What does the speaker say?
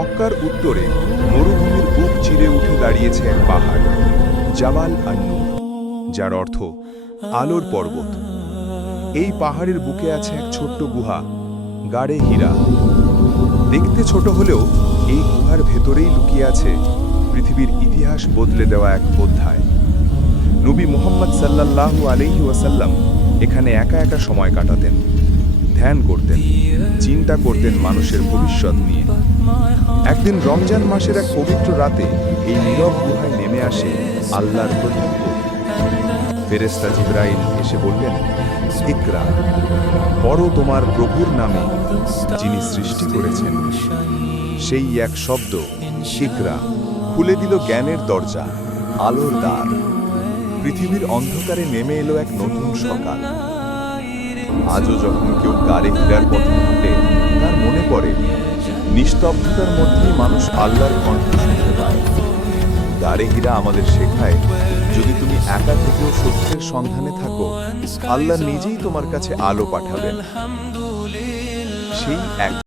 মক্কার উত্তরে মরুভূমির বুক চিরে উঠে দাঁড়িয়েছে এক পাহাড়, জাবাল আন-নূর, যার অর্থ আলোর পর্বত। এই পাহাড়ের বুকে আছে এক ছোট্ট গুহা, গাড়ে হীরা। দেখতে ছোট হলেও এই গুহার ভেতরেই লুকিয়ে আছে পৃথিবীর ইতিহাস বদলে দেওয়া এক অধ্যায়। নবী মুহাম্মদ সাল্লাল্লাহু আলাইহি ওয়াসাল্লাম এখানে একা একা সময় কাটাতেন, ধ্যান করতেন, চিন্তা করতেন মানুষের ভবিষ্যৎ নিয়ে। একদিন রমজান মাসের এক পবিত্র রাতে এই নীরব গুহায় নেমে আসে আল্লাহর প্রথম ওহী। ফেরেশতা জিবরাইল এসে বললেন, ইকরা, পড়ো তোমার প্রভুর নামে, যিনি সৃষ্টি করেছেন। সেই এক শব্দ ইকরা খুলে দিল জ্ঞানের দরজা, আলোর দ্বার। পৃথিবীর অন্ধকারে নেমে এলো এক নতুন সকাল। আজও যখন কেউ গাড়ে হীরার পথে হাঁটে, তার মনে পড়ে নিস্তব্ধতার মধ্যেই মানুষ আল্লাহর কণ্ঠ শুনতে পায়। গাড়ে হীরা আমাদের শেখায়, যদি তুমি একা থেকেও সত্যের সন্ধানে থাকো, আল্লাহ নিজেই তোমার কাছে আলো পাঠাবেন। সেই এক